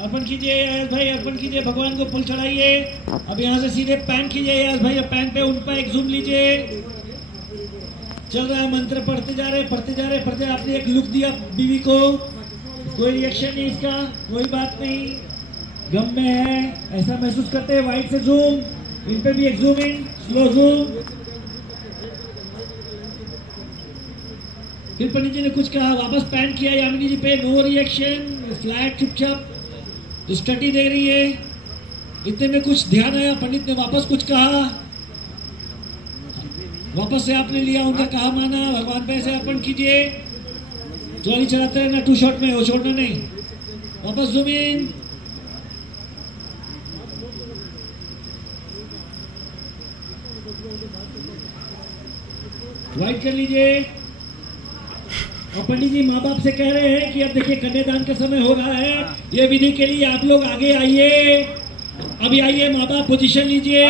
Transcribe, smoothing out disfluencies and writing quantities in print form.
अर्पण कीजिए यश भाई, अर्पण कीजिए, भगवान को फूल चढ़ाइए। अब यहाँ से सीधे पैन कीजिए यश भाई, पैन पे उन पर एक जूम लीजिए। चल रहा है मंत्र, पढ़ते जा रहे पढ़ते जा रहे पढ़ते। आपने एक लुक दिया बीवी को, कोई रिएक्शन नहीं इसका, कोई बात नहीं, गम में है ऐसा महसूस करते हैं। वाइड से जूम, इन पे भी एक जूम इन, स्लो जूम। फिर पंडित जी ने कुछ कहा, वापस पैन किया यामिनी जी पे, नो रिएक्शन, फ्लैट चुपचाप तो स्टडी दे रही है। इतने में कुछ ध्यान आया, पंडित ने वापस कुछ कहा, वापस से आपने लिया, उनका कहा माना, भगवान पे से अर्पण कीजिए। ट्रॉली चलाते रहना, 2 शॉट में, वो छोड़ना नहीं। वापस जूम इन, वाइट कर लीजिए। और पंडित जी माँ बाप से कह रहे हैं कि अब देखिए कन्यादान का समय हो रहा है, ये विधि के लिए आप लोग आगे आइए। अभी आइए माँ बाप, पोजीशन लीजिए।